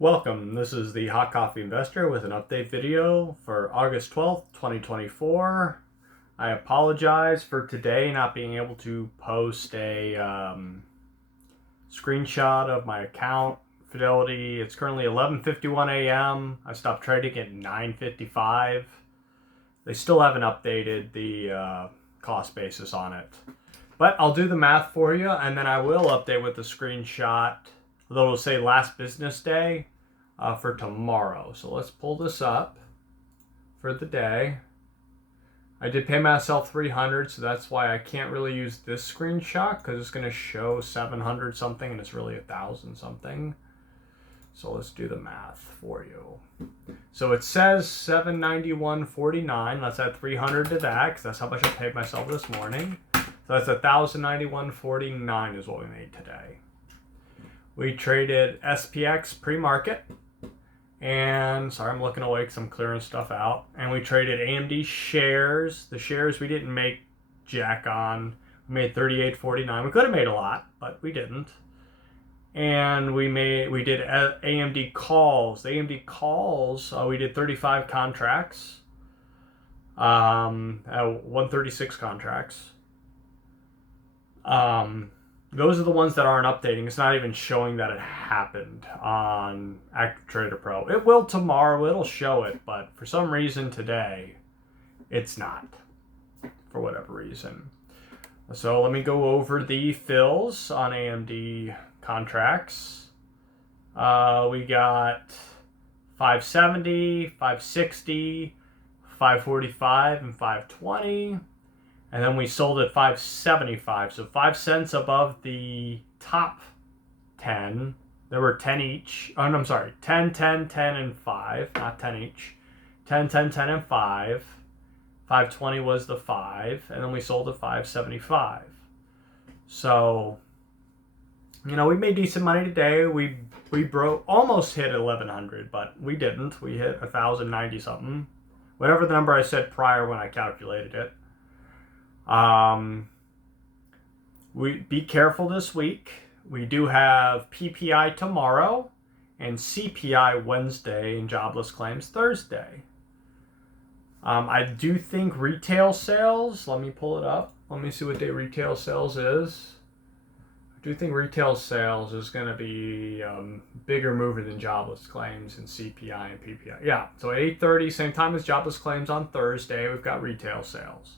Welcome, this is the Hot Coffee Investor with an update video for August 12th, 2024. I apologize for today not being able to post a screenshot of my account Fidelity. It's currently 11:51 a.m. I stopped trading at 9:55. They still haven't updated the cost basis on it. But I'll do the math for you, and then I will update with the screenshot. Although it'll say last business day for tomorrow. So let's pull this up for the day. I did pay myself $300, so that's why I can't really use this screenshot because it's going to show 700 something and it's really 1,000 something. So let's do the math for you. So it says 791.49. Let's add 300 to that because that's how much I paid myself this morning. So that's 1,091.49 is what we made today. We traded SPX pre-market, and sorry, I'm looking away because I'm clearing stuff out. And we traded AMD shares. The shares we didn't make jack on. We made 38.49. We could have made a lot, but we didn't. And we did AMD calls. The AMD calls, we did 35 contracts, 136 contracts. Those are the ones that aren't updating. It's not even showing that it happened on ActiveTrader Pro. It will tomorrow. It'll show it, but for some reason today, it's not. For whatever reason. So let me go over the fills on AMD contracts. We got 570, 560, 545, and 520. And then we sold at 575, so 5 cents above the top 10. There were 10 each. Oh, no, I'm sorry. 10, 10, 10, and 5. Not 10 each. 10, 10, 10, and 5. 520 was the 5. And then we sold at 575. So, we made decent money today. We almost hit 1,100, but we didn't. We hit 1,090 something. Whatever the number I said prior when I calculated it. We be careful this week. We do have PPI tomorrow and CPI Wednesday and jobless claims Thursday. I do think retail sales, let me pull it up. Let me see what day retail sales is. I do think retail sales is going to be bigger mover than jobless claims and CPI and PPI. Yeah, so at 8:30, same time as jobless claims on Thursday, we've got retail sales.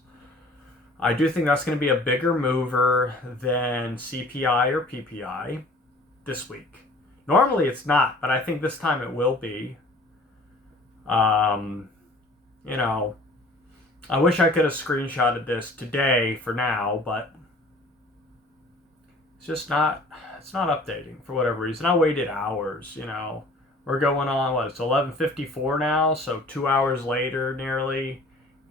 I do think that's going to be a bigger mover than CPI or PPI this week. Normally it's not, but I think this time it will be. I wish I could have screenshotted this today for now, but it's just not, it's not updating for whatever reason. I waited hours, We're going on, it's 11:54 now, so 2 hours later nearly.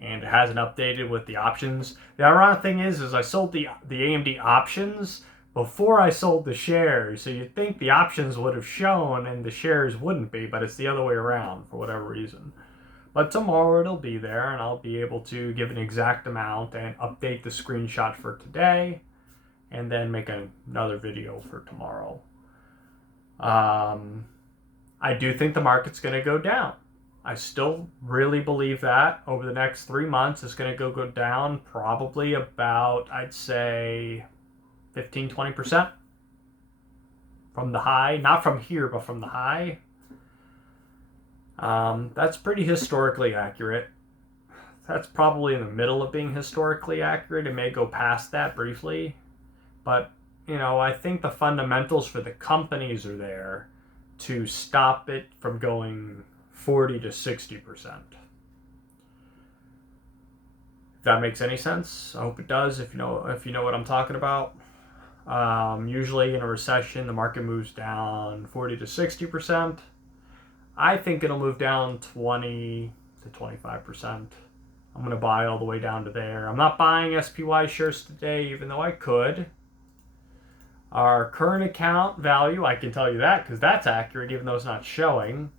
And it hasn't updated with the options. The ironic thing is I sold the AMD options before I sold the shares. So you'd think the options would have shown and the shares wouldn't be, but it's the other way around for whatever reason. But tomorrow it'll be there, and I'll be able to give an exact amount and update the screenshot for today, and then make another video for tomorrow. I do think the market's going to go down. I still really believe that over the next 3 months it's going to go down probably about, I'd say, 15-20% from the high. Not from here, but from the high. That's pretty historically accurate. That's probably in the middle of being historically accurate. It may go past that briefly. But, I think the fundamentals for the companies are there to stop it from going 40 to 60%. If that makes any sense, I hope it does. If you know what I'm talking about. Usually in a recession, the market moves down 40 to 60%. I think it'll move down 20 to 25%. I'm going to buy all the way down to there. I'm not buying SPY shares today, even though I could. Our current account value, I can tell you that because that's accurate, even though it's not showing,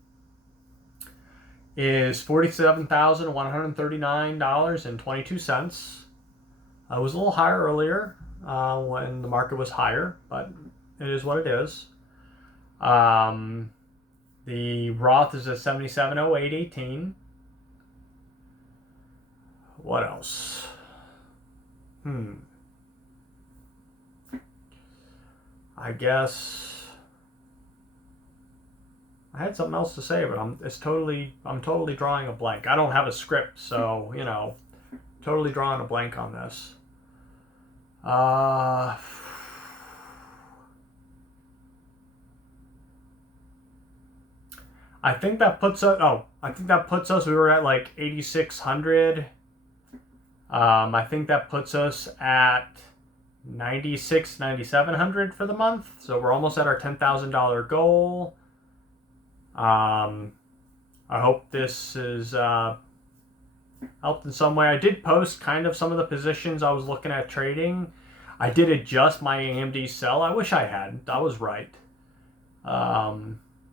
is $47,139.22. It was a little higher earlier when the market was higher, but it is what it is. The Roth is at 7708.18. What else? I guess I had something else to say, but I'm totally drawing a blank. I don't have a script, so totally drawing a blank on this. I think that puts us. Oh, I think that puts us. We were at like 8,600. I think that puts us at 9,700 for the month. So we're almost at our $10,000 goal. I hope this is helped in some way. I did post kind of some of the positions I was looking at trading. I did adjust my AMD sell. I wish I hadn't. I was right.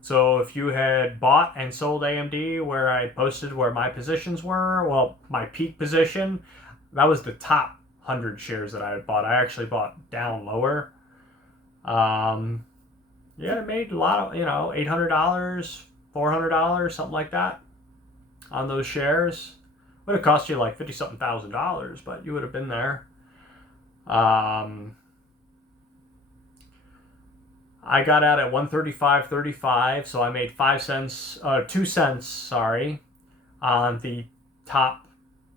So if you had bought and sold AMD where I posted where my positions were, well, my peak position, that was the top 100 shares that I had bought. I actually bought down lower. Yeah, it made a lot of, $800, $400, something like that on those shares. Would have cost you like $50-something thousand, but you would have been there. I got out at 135.35, so I made 2 cents, sorry, on the top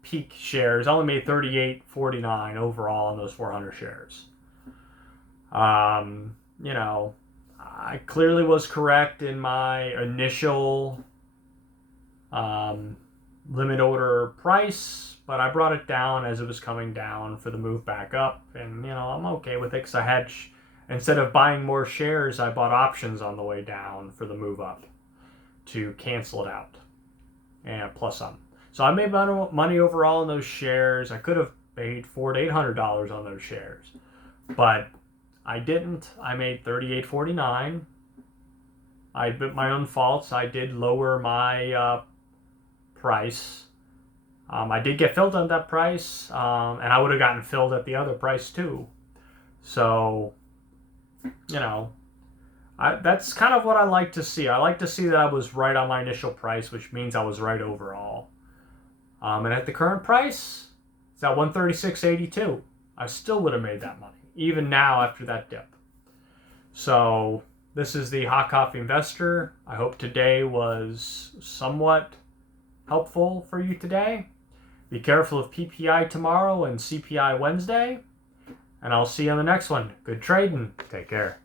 peak shares. I only made 38.49 overall on those 400 shares. I clearly was correct in my initial limit order price, but I brought it down as it was coming down for the move back up, and I'm okay with it because I had instead of buying more shares, I bought options on the way down for the move up to cancel it out and plus some. So I made money overall in those shares. I could have paid $400 to $800 on those shares, but I didn't. I made $38.49. I admit my own faults. I did lower my price. I did get filled on that price, and I would have gotten filled at the other price too. So, that's kind of what I like to see. I like to see that I was right on my initial price, which means I was right overall. And at the current price, it's at 136.82. I still would have made that money, even now after that dip. So this is the Hot Coffee Investor. I hope today was somewhat helpful for you today. Be careful of PPI tomorrow and CPI Wednesday. And I'll see you on the next one. Good trading. Take care.